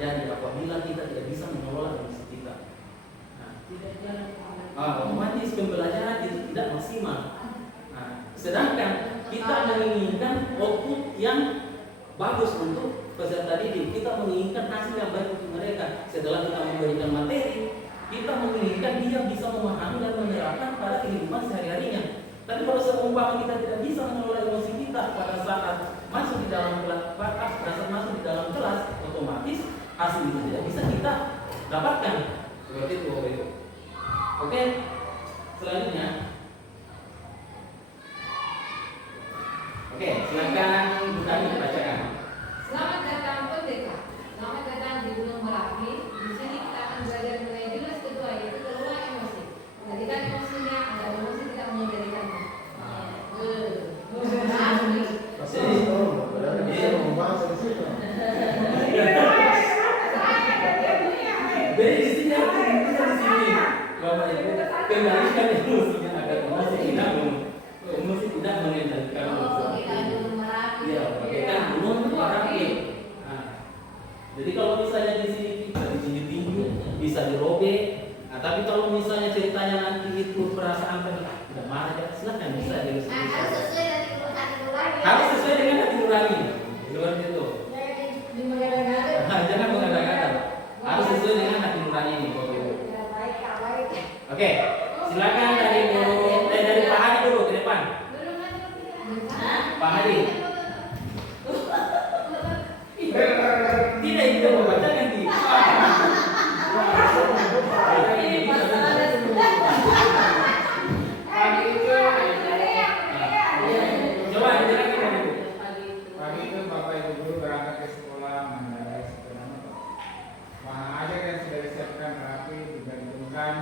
terjadi apabila kita tidak bisa mengelola emosi kita. Otomatis pembelajaran itu tidak maksimal. Sedangkan kita menginginkan output yang bagus untuk peserta didik, kita menginginkan hasil yang baik untuk mereka. Setelah kita memberikan materi, kita menginginkan dia bisa memahami dan menerapkan pada kehidupan sehari-harinya. Tapi kalau seumpama kita tidak bisa mengelola emosi kita pada saat masuk di dalam kelas, otomatis hasil itu tidak bisa kita dapatkan. Seperti itu. Oke, selanjutnya. Oke, silakan Bu Dani bacakan. Selamat datang pendeta. Selamat datang di Gunung Merapi. Di sini kita akan belajar mengenai jenis kedua, yaitu kelola emosi. Kendalikan emosinya agar emosi tidak mengendalikannya. Jadi di sini Bapak Ibu kendalikan emosinya agar emosi tidak mengendalikan emosi. Iya, bagaikan gunung Merapi. Jadi kalau misalnya di sini bisa ditinju, bisa dirobek. Tapi kalau misalnya ceritanya nanti itu perasaan tidak marah, silakan bisa harus sesuai dengan hati nurani. Harus sesuai dengan hati nurani. Seperti itu. Jangan mengada-ngada. Harus sesuai dengan hati nurani ini. Oke, silakan dari Pak Hadi dulu ke depan. Pak Hadi. Tidak itu membaca nanti. Coba dijelaskan Ibu. Pagi itu Bapak Ibu guru berangkat ke sekolah mengendarai sepeda motor. Bahan ajar yang sudah disiapkan rapi digantungkan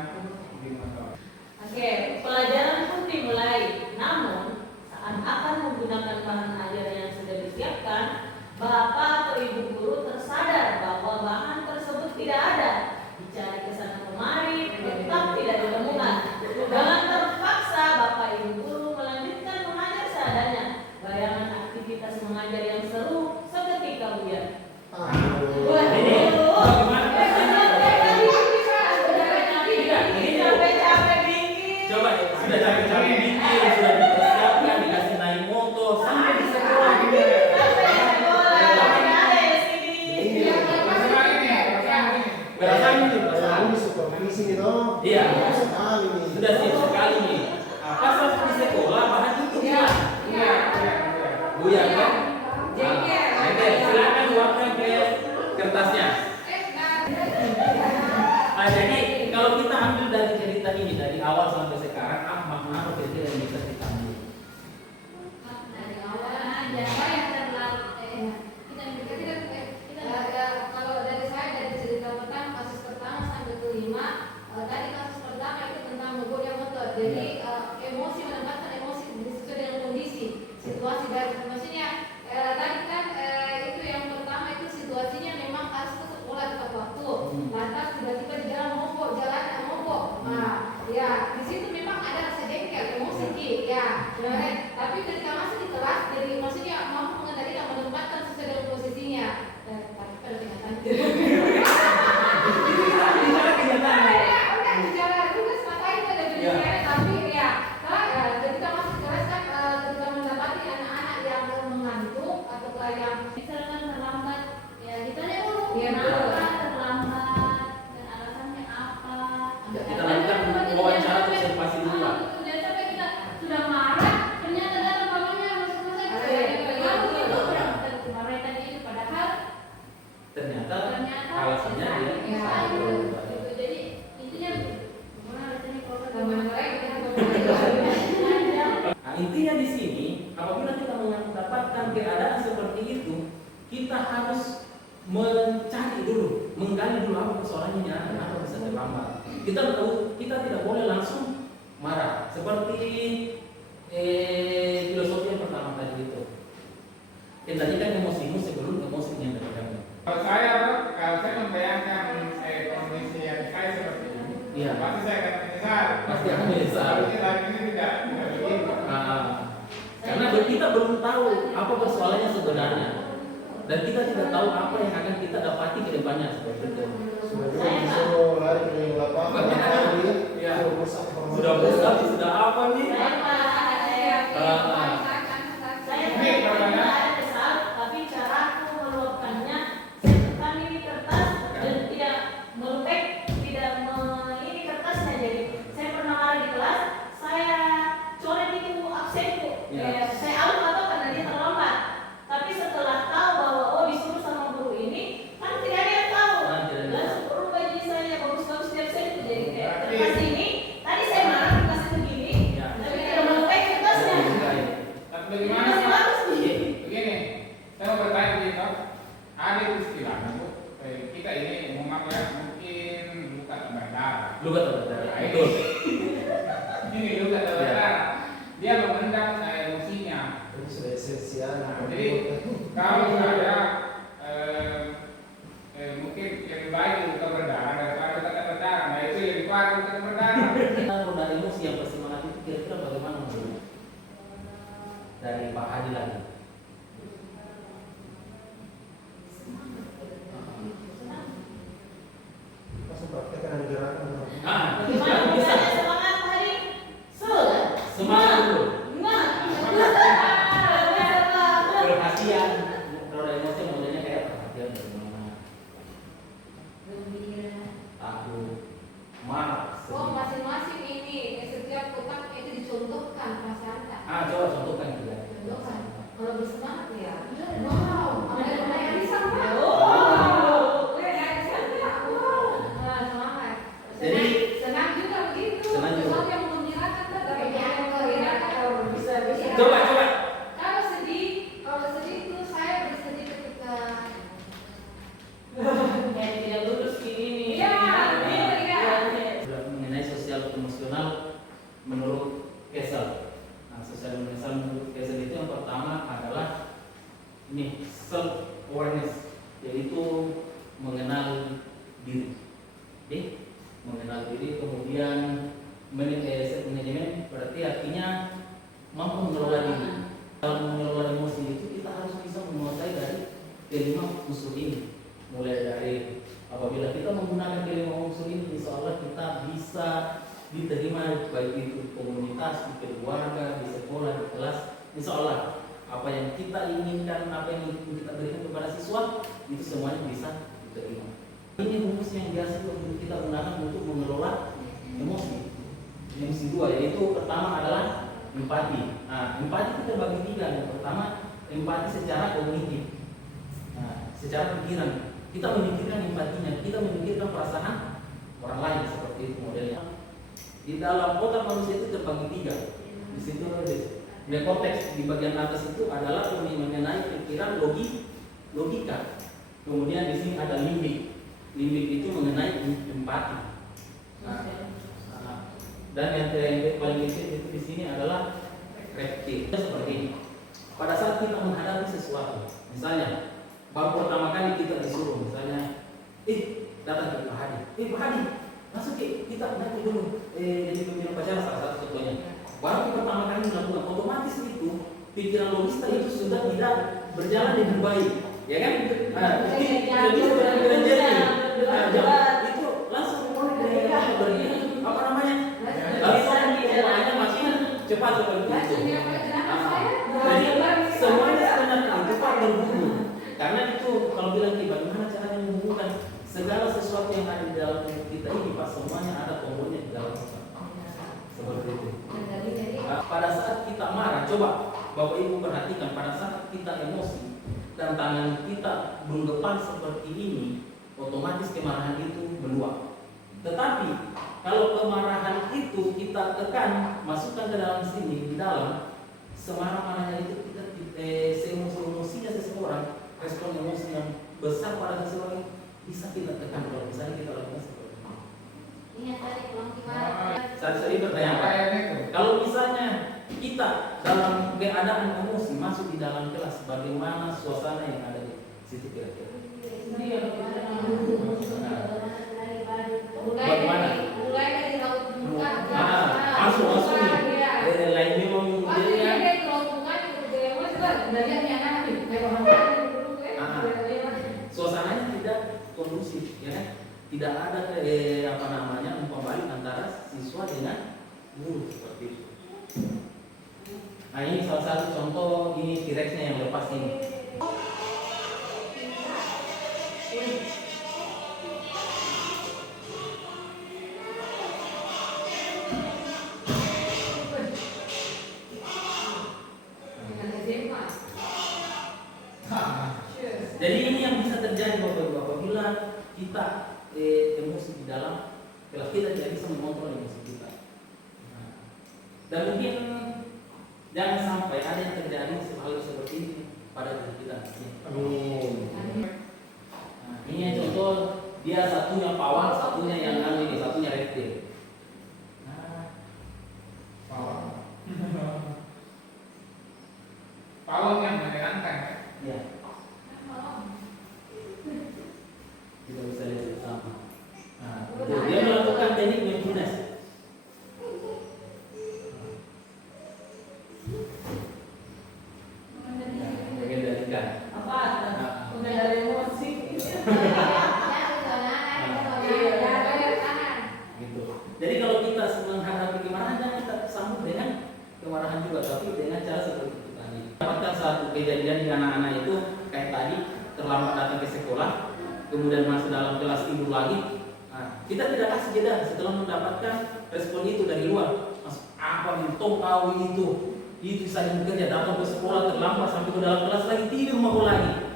di motor. Oke, pelajaran pun dimulai. Namun saat akan menggunakan bahan ajar yang sudah disiapkan, Bapak atau Ibu guru tersadar bahwa bahan tersebut tidak ada. Dicari ke sana kemari, tetap tidak ditemukan. Dengan terpaksa Bapak Ibu guru melanjutkan mengajar seadanya. Bayangan aktivitas mengajar yang seru seketika buyar. Coba sudah capek-capek bikin, sudah dipersiapkan, dikasih naik motor sampai di sekolah. Perasaan itu iya, sudah siap sekali nih. Pas di sekolah bahan itu hilang. Buyar kan? Silakan uapkan ke kertasnya. Jadi kalau kita ambil dari cerita ini dari awal sampai sekarang, makna apa kira-kira yang bisa kita ambil? Dari awal aja. Kalau dari saya dari cerita pertama, kasus pertama sampai kelima, tadi kasus pertama itu tentang mogoknya motor. Jadi emosi menempatkan emosi sesuai dengan kondisi situasi dari maksudnya tadi kan itu yang pertama itu situasinya memang harus ke sekolah tepat waktu. Lantas tiba-tiba di jalan mogok. Nah, ya di situ memang ada rasa jengkel, emosi ya. Tapi ketika masuk di kelas, jadi maksudnya mampu mengendalikan menempatkan sesuai dengan posisinya. Tapi pada kenyataan bicara tugas mata itu ada jenisnya, tapi ya ketika masuk di kelas kan ketika mendapati anak-anak yang mengantuk atau yang misalkan terlambat, ya ditanya dulu kenapa terlambat dan alasannya apa. Kita lakukan wawancara observasi dulu Pak. Jangan sampai kita sudah marah, ternyata dalam bangunnya itu marah tadi itu padahal Ternyata alasannya dia jadi intinya gimana alasannya Nah, intinya di sini apabila kita mendapatkan keadaan seperti itu, kita harus mencari dulu, menggali dulu apa persoalannya, kenapa bisa terlambat. Kita tidak boleh langsung marah seperti filosofi yang pertama tadi itu. Kendalikan emosimu sebelum emosi mengendalikanmu. Kalau saya membayangkan kondisi yang saya seperti ini, Iya. pasti saya akan menyesal. Pasti akan menyesal. Harusnya hari ini tidak begitu. Karena kita belum tahu apa persoalannya sebenarnya. dan kita tidak tahu apa yang akan kita dapati ke depannya seperti itu. Sudah disuruh lari keliling lapangan, lari, Ya. suruh rusak informasi. Sudah besar, sudah apa nih? Saya Ini pertanyaan. ada kesal, tapi cara aku meluapkannya, saya tekan ini kertas dan tidak melupek, tidak ini kertasnya. Jadi saya pernah marah di kelas, saya coret itu absenku. Ya. Saya alur atau karena dia terlambat. Tapi setelah tahu bahwa oh disuruh sama guru ini, kan tidak ada yang tahu. Ah, tidak ada. Langsung berubah jadi saya bagus-bagus di absenku. Jadi kayak Berarti- kertas ini, tadi saya marah kertas begini, Ya. tapi tidak melupek kertasnya. Tapi bagaimana Masih Pak? bagus nih. Begini, saya mau bertanya gitu. Ada itu istilahnya Bu. Kita ini umat ya mungkin luka tambah darah. Lu kata betul. Ini luka tambah Ya. darah. Dia memendam emosinya. Itu sudah esensial. Jadi kalau saya mungkin lebih baik luka berdarah daripada luka tak berdarah. Nah itu lebih baik luka tak berdarah. Roda emosi yang bersemangat itu kira-kira bagaimana menurut dari Pak Hadi lagi? Langsung praktekkan ada gerakan. Bagaimana bisa. caranya semangat hari? Semangat dulu. Nah. Perhatian, roda emosi modelnya kayak perhatian bagaimana? Takut, marah, Oh, sedih. masing-masing ini setiap kotak itu dicontohkan perasaan tak? Coba contohkan juga. Contohkan. Kalau bersemangat ya. Wow, ada yang bisa Pak. Oh. Nah, semangat. Jadi- senang juga begitu. Senang juga. Sesuatu yang mengembirakan kan, tapi yang mengembirakan. Bisa. Coba. Kalau sedih itu saya bersedih ketika Kayak tidak lulus gini nih. Iya, iya. Sudah mengenai sosial emosional menurut Kessel. Nah, sosial emosional menurut Kessel itu yang pertama adalah ini self awareness, yaitu mengenal diri. Oke? Mengenal diri, kemudian manajemen berarti artinya mampu mengelola diri. Dalam mengelola emosi itu kita harus bisa menguasai dari kelima unsur ini. Mulai dari apabila kita menggunakan kelima unsur ini, insya Allah kita bisa diterima baik itu komunitas, di keluarga, di sekolah, di kelas. Insya Allah apa yang kita inginkan, apa yang kita berikan kepada siswa itu semuanya bisa diterima. Ini rumus yang biasa kita gunakan untuk mengelola emosi. Emosi dua, yaitu pertama adalah empati. Nah, empati kita bagi tiga. Yang pertama empati secara kognitif. Nah, secara pikiran kita memikirkan empatinya, kita memikirkan perasaan orang lain seperti itu modelnya. Di dalam otak manusia itu terbagi tiga. Di situ ada neokortex di bagian atas itu adalah mengenai pikiran logika. Kemudian di sini ada limbik. Limbik itu mengenai empati. Nah, dan yang paling kecil itu di sini adalah reflektif. Seperti ini. Pada saat kita menghadapi sesuatu, misalnya baru pertama kali kita disuruh, misalnya, datang ke Pak Hadi, Pak Hadi, masuk kita nanti dulu, jadi pemimpin upacara salah satu contohnya. Baru pertama kali melakukan, otomatis itu pikiran logis itu sudah tidak berjalan dengan baik, ya kan? Tidak bisa berjalan jernih. Itu langsung apa namanya? Langsung pokoknya makin cepat seperti itu. Jadi semuanya sebenarnya itu Pak terhubung. Karena itu kalau bilang bagaimana caranya menghubungkan segala sesuatu yang ada di dalam tubuh kita ini Pak, semuanya ada komponennya di dalam kita. Seperti itu. Pada saat kita marah, coba Bapak Ibu perhatikan, pada saat kita emosi dan tangan kita bergepan seperti ini, otomatis kemarahan itu meluap. Tetapi kalau kemarahan itu kita tekan, masukkan ke dalam sini, di dalam semarah-marahnya itu kita seemosinya seseorang, respon emosi yang besar pada seseorang bisa kita tekan kalau misalnya kita lakukan seperti itu. Ingat tadi pulang gimana? Saya bertanya Pak, kalau misalnya kita dalam keadaan emosi masuk di dalam kelas, bagaimana suasana yang ada di situ kira-kira? Mulai dari laut buka, Masuk nih. Lainnya mau Masuk modelnya. dari laut buka itu emosi kan, dari yang anak nih, kayak orang dulu ya. kondusif, ya kan? Tidak ada umpan balik antara siswa dengan guru seperti itu. Nah ini salah satu contoh, ini T-Rex-nya yang lepas ini. Dengan SMA. Jadi ini yang bisa terjadi Bapak-Ibu apabila kita emosi di dalam kelas, kita tidak bisa mengontrol emosi kita. Nah, dan mungkin jangan sampai ada yang terjadi hal seperti ini pada diri kita. Amin. Nah, ini yang contoh, dia satunya pawang, satunya yang ini, satunya reptil. Nah, Pawang yang menyenangkan ya. ya. Kita bisa lihat bersama. Nah, itu. Dia melakukan teknik mindfulness. Mengendalikan. Apa? Mengendali emosi. Gitu. Jadi kalau kita menghadapi kemarahan, jangan kita sambut dengan kemarahan juga, tapi dengan cara seperti itu tadi. Dapatkan satu kejadian di anak-anak itu kayak tadi, terlambat datang ke sekolah, kemudian masuk dalam kelas tidur lagi. Nah, kita tidak kasih jeda setelah mendapatkan respon itu dari luar. Mas, apa mentong kau itu saya bekerja, datang ke sekolah terlambat sampai ke dalam kelas lagi tidur mau lagi.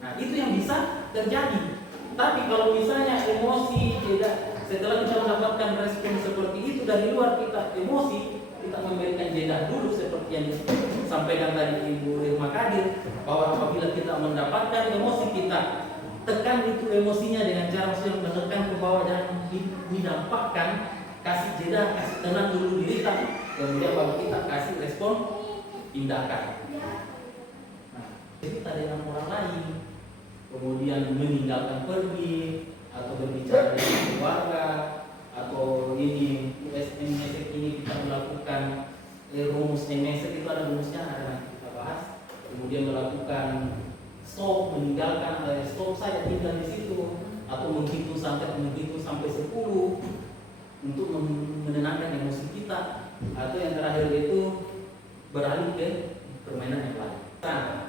Nah itu yang bisa terjadi. Tapi kalau misalnya emosi tidak, setelah kita mendapatkan respon seperti itu dari luar, kita emosi, kita memberikan jeda dulu seperti yang disampaikan tadi Ibu Irma Kadir, bahwa apabila kita mendapatkan emosi, kita tekan itu emosinya dengan cara yang menekan ke bawah dan didampakkan, kasih jeda, kasih tenang dulu diri kita, kemudian baru kita kasih respon tindakan. Nah, kita dengan orang lain, kemudian meninggalkan pergi atau berbicara dengan keluarga, atau ini USM mesek ini kita melakukan rumus mesek itu ada rumusnya, ada nanti kita bahas. Kemudian melakukan stop, meninggalkan stop saya tinggal di situ, atau menghitung sampai 10 untuk menenangkan emosi kita, atau yang terakhir itu beralih ke permainan yang lain. Nah,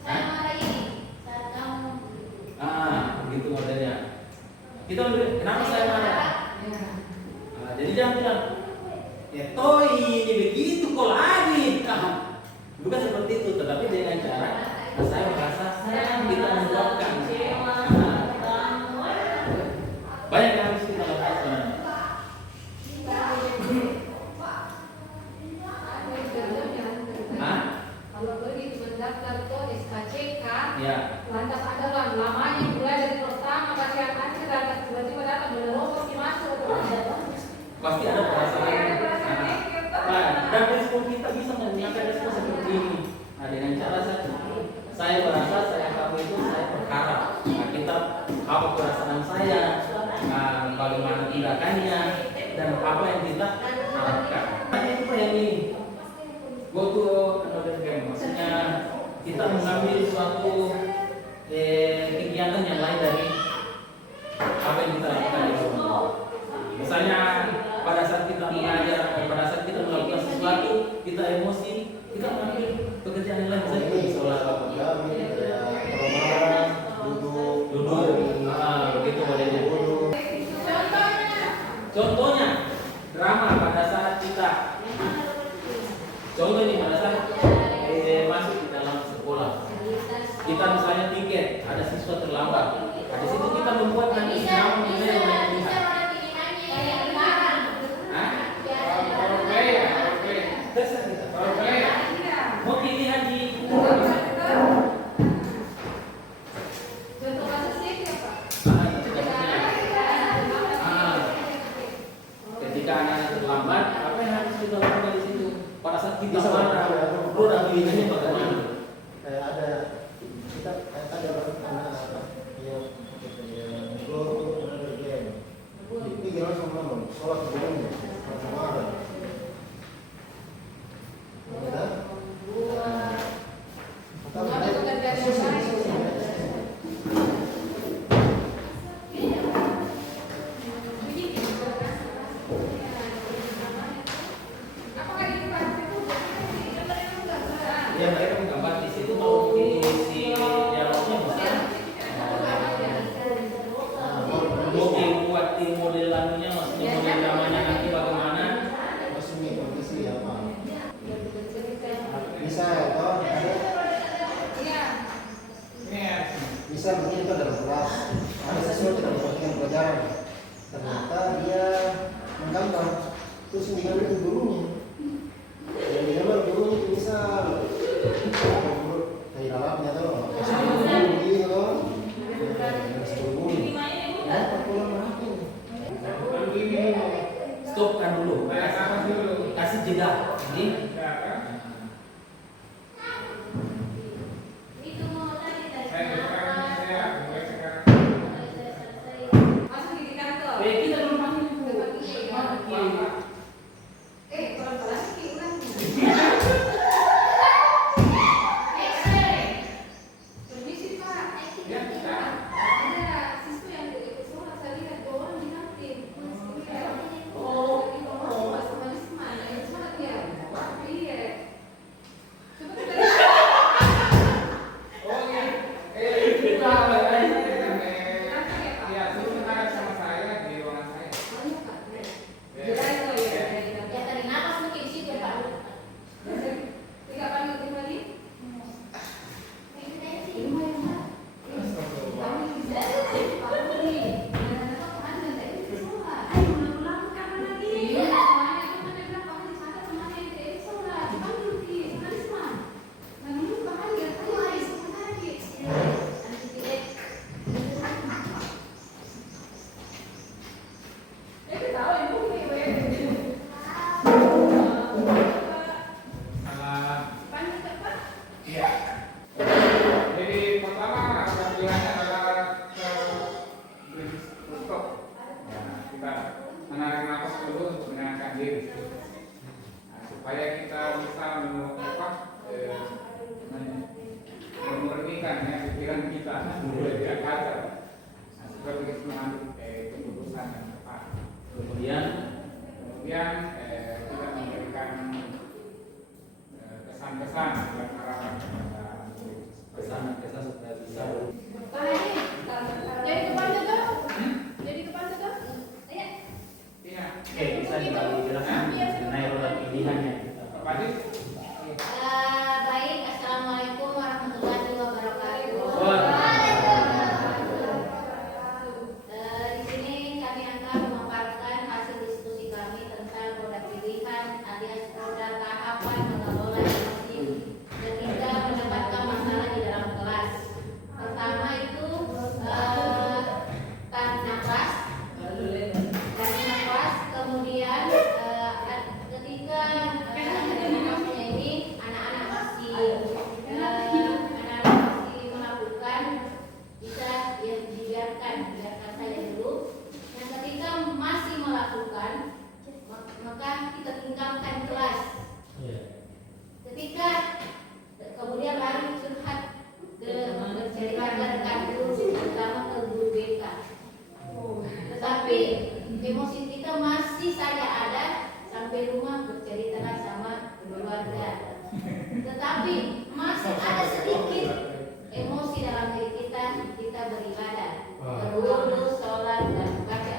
Saya marahi saat kamu. begitu modelnya. Kita kenapa saya marah? Jadi jangan bilang, ya toh ini begitu kok lagi. Bukan seperti itu, tetapi dengan cara saya merasa kita meluapkan. Banyak yang harus kita lakukan sebenarnya. Kalau pergi mendaftar ke SKCK, Ya. lantas ada lamanya mulai dari pertama kasih akhir, lantas tiba-tiba datang menerobos masuk atau ada. Pasti ada perasaan. Dan respon kita bisa menggunakan respon seperti ini. Nah, dengan cara saya merasa kamu itu saya perkara. Nah, kita apa perasaan saya, bagaimana tindakannya, dan apa yang kita harapkan. Nah, itu yang ini. Go to another game. Maksudnya kita mengambil suatu kegiatan yang lain dari apa yang kita lakukan di rumah. Misalnya pada saat kita mengajar, pada saat kita melakukan sesuatu, kita emosi, kita mengambil pekerjaan yang lain. Misalnya kita sholat, duduk, begitu modelnya. Contohnya drama pada saat kita, contoh ini pada saat masuk di dalam sekolah, kita misalnya tiket, ada siswa terlambat, di situ kita membuat nanti nama mau pilihan di Contoh kasusnya siapa? ketika anak terlambat, apa yang harus kita lakukan di situ? Pada saat kita Bisa, marah, Pak. pilihannya bagaimana? Kayak ada kita ada anak yang go to another game. Ini gimana sama kamu? Sholat sebelumnya, marah. bisa begini itu dalam kelas ada sesuatu dalam kepentingan pelajaran, ternyata dia menggambar terus yang digambar itu gurunya, yang digambar gurunya itu bisa kayak dalamnya tuh begini loh, Stopkan dulu. Kasih jeda. Ini Itu mau tadi dari kenapa? Masuk di kantor. kita belum panggil. Tempat ini ya. Kurang kelas sih ulang. Permisi Pak. Ada siswa yang tidak ikut sekolah, saya lihat 2 orang di kantin. Ya tadi napas mungkin di situ Pak. Jadi pertama pilihannya adalah untuk kita menarik nafas dulu untuk menenangkan diri, supaya kita bisa memurnikan pikiran kita mulai dari kaca, seperti itu mengambil keputusan yang tepat. Kemudian kita memberikan kesan-kesan dan harapan kepada pesan-pesan supaya bisa. Pak Hadi, jadi ke pantai tuh? Jadi ke pantai tuh? Iya. Tidak. Oke, bisa dijelaskan mengenai roda pilihannya. Pak Adi? Baik, assalamualaikum warahmatullahi wabarakatuh. Di sini kami akan memaparkan hasil diskusi kami tentang roda pilihan alias roda tahapan mengelola emosi ketika mendapatkan masalah di dalam kelas. Pertama itu tarik nafas, kemudian ketika nafasnya ini anak-anak masih melakukan, bisa dibiarkan saja dulu. Dan ketika masih melakukan, maka kita tinggalkan kelas. Ketika kemudian baru curhat bercerita ke rekan guru, terutama ke guru BK. Tetapi emosi kita masih saja ada sampai rumah berceritalah sama keluarga. Tetapi masih ada sedikit emosi dalam diri kita, kita beribadah, berwudu, sholat dan baca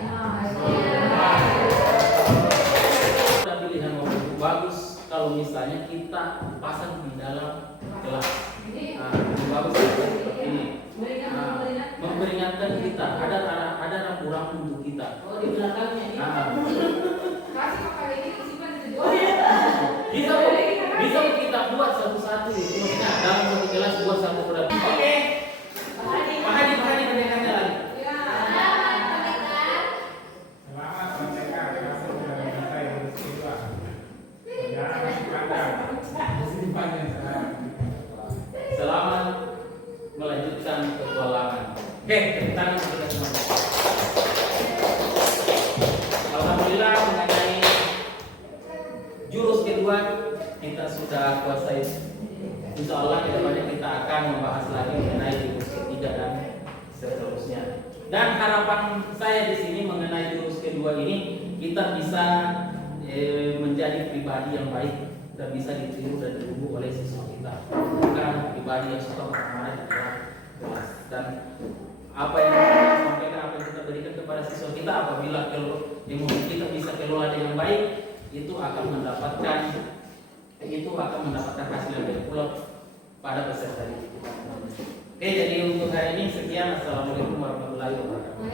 Roda pilihan mobil itu bagus kalau misalnya kita pasang di dalam kelas. Bagus seperti ini. Memperingatkan kita ada rambu-rambu untuk kita. Oh, di belakangnya ini. Kasih pakai ini simpan di situ. Bisa kita buat satu-satu itu, maksudnya dalam satu kelas buat satu roda. Oke. Pak Hadi mendengarnya lagi. Ya. Selamat mendengar kamu sudah selesai diskusi kedua. Jangan masih panjang. Masih panjang sekarang. Selamat melanjutkan petualangan. Oke, tepuk tangan untuk kita semua. Alhamdulillah mengenai jurus kedua kita sudah kuasai. Insya Allah kedepannya kita akan membahas lagi mengenai jurus ketiga dan seterusnya. Dan harapan saya di sini mengenai jurus kedua ini kita bisa menjadi pribadi yang baik dan bisa ditiru dan dirubuk oleh siswa kita. Bukan pribadi yang suka marah-marah di dalam kelas. Dan apa yang kita sampaikan, apa yang kita berikan kepada siswa kita, apabila emosi kita bisa kelola dengan baik, itu akan mendapatkan hasil yang baik pula pada peserta didik. Oke, jadi untuk hari ini sekian. Assalamualaikum warahmatullahi wabarakatuh.